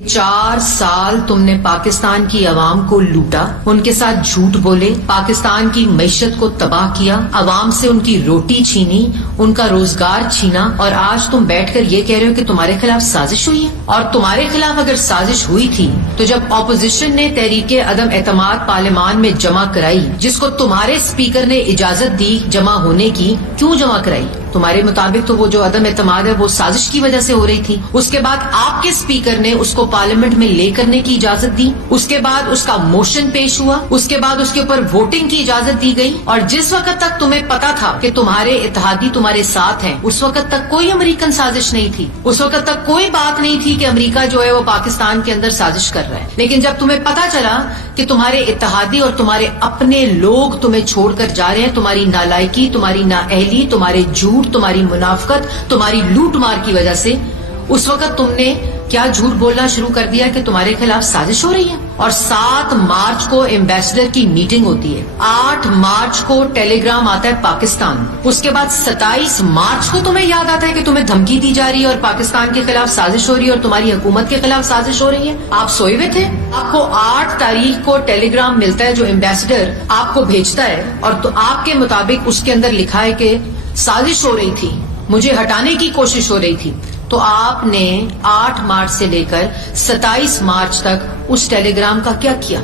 4 साल तुमने पाकिस्तान की आवाम को लूटा, उनके साथ झूठ बोले, पाकिस्तान की मईशत को तबाह किया, आवाम से उनकी रोटी छीनी, उनका रोजगार छीना, और आज तुम बैठकर ये कह रहे हो कि तुम्हारे खिलाफ साजिश हुई है। और तुम्हारे खिलाफ अगर साजिश हुई थी तो जब ऑपोजिशन ने तहरीके अदम एतमाद पार्लियामान में जमा कराई, जिसको तुम्हारे स्पीकर ने इजाजत दी जमा होने की, क्यों जमा कराई? तुम्हारे मुताबिक तो वो जो अदम एतमाद है वो साजिश की वजह से हो रही थी। उसके बाद आपके स्पीकर ने उसको पार्लियामेंट में ले करने की इजाजत दी, उसके बाद उसका मोशन पेश हुआ, उसके बाद उसके ऊपर वोटिंग की इजाजत दी गई। और जिस वक्त तक तुम्हें पता था कि तुम्हारे इत्तेहादी तुम्हारे साथ हैं, उस वक्त तक कोई अमेरिकन साजिश नहीं थी, उस वक्त तक कोई बात नहीं थी कि अमेरिका जो है वो पाकिस्तान के अंदर साजिश कर रहा है। लेकिन जब तुम्हें पता चला कि तुम्हारे इत्तेहादी और तुम्हारे अपने लोग तुम्हें छोड़कर जा रहे हैं, तुम्हारी नालायकी, तुम्हारी नाअहली, तुम्हारे झूठ, तुम्हारी मुनाफकत, तुम्हारी लूट मार की वजह से, उस वक्त तुमने क्या झूठ बोलना शुरू कर दिया कि तुम्हारे खिलाफ साजिश हो रही है। और 7 मार्च को एम्बेसडर की मीटिंग होती है, 8 मार्च को टेलीग्राम आता है पाकिस्तान, उसके बाद 27 मार्च को तुम्हें याद आता है कि तुम्हें धमकी दी जा रही है और पाकिस्तान के खिलाफ साजिश हो रही है और तुम्हारी हुकूमत के खिलाफ साजिश हो रही है। आप सोए हुए थे। आपको 8 तारीख को टेलीग्राम मिलता है जो एम्बेसडर आपको भेजता है, और तो आपके मुताबिक उसके अंदर लिखा है कि साजिश हो रही थी, मुझे हटाने की कोशिश हो रही थी। तो आपने 8 मार्च से लेकर 27 मार्च तक उस टेलीग्राम का क्या किया?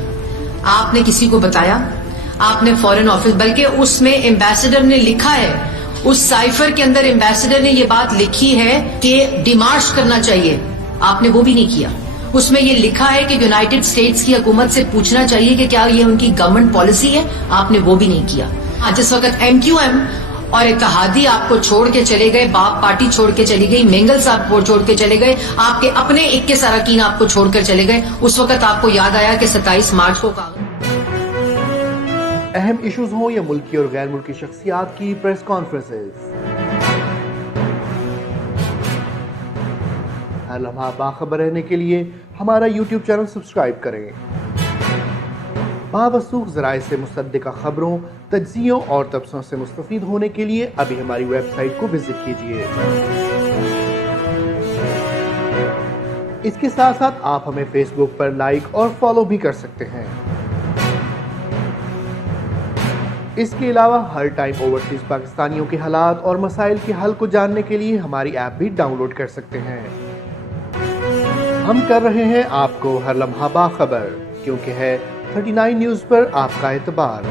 आपने किसी को बताया? आपने फॉरेन ऑफिस, बल्कि उसमें एम्बेसडर ने लिखा है, उस साइफर के अंदर एम्बेसडर ने ये बात लिखी है कि डिमार्च करना चाहिए, आपने वो भी नहीं किया। उसमें ये लिखा है कि यूनाइटेड स्टेट्स की हुकूमत से पूछना चाहिए कि क्या ये उनकी गवर्नमेंट पॉलिसी है, आपने वो भी नहीं किया। जिस वक्त MQM और इत्तेहादी आपको छोड़ के चले गए, बाप पार्टी छोड़ के चली गई, मेंगल साहब को छोड़ के चले गए, आपके अपने इक्के साराकीन आपको छोड़कर चले गए, उस वक्त आपको याद आया कि 27 मार्च को अहम इश्यूज हो या मुल्की और गैर मुल्की शख्सियात की प्रेस कॉन्फ्रेंसेस, हर लम्हा बाखबर रहने के लिए हमारा YouTube चैनल सब्सक्राइब करें। बावसूख ज़राए से मुसद्दिक़ा खबरों, तज्ज़ियों और तबसरों से मुस्तफ़ीद होने के लिए अभी हमारी वेबसाइट को विजिट कीजिए। इसके साथ साथ आप हमें फेसबुक पर लाइक और फॉलो भी कर सकते हैं। इसके अलावा हर टाइम ओवरसीज पाकिस्तानियों के हालात और मसाइल के हल को जानने के लिए हमारी ऐप भी डाउनलोड कर सकते हैं। हम कर रहे हैं आपको हर लम्हा बाखबर, क्योंकि है 39 न्यूज़ पर आपका एतबार।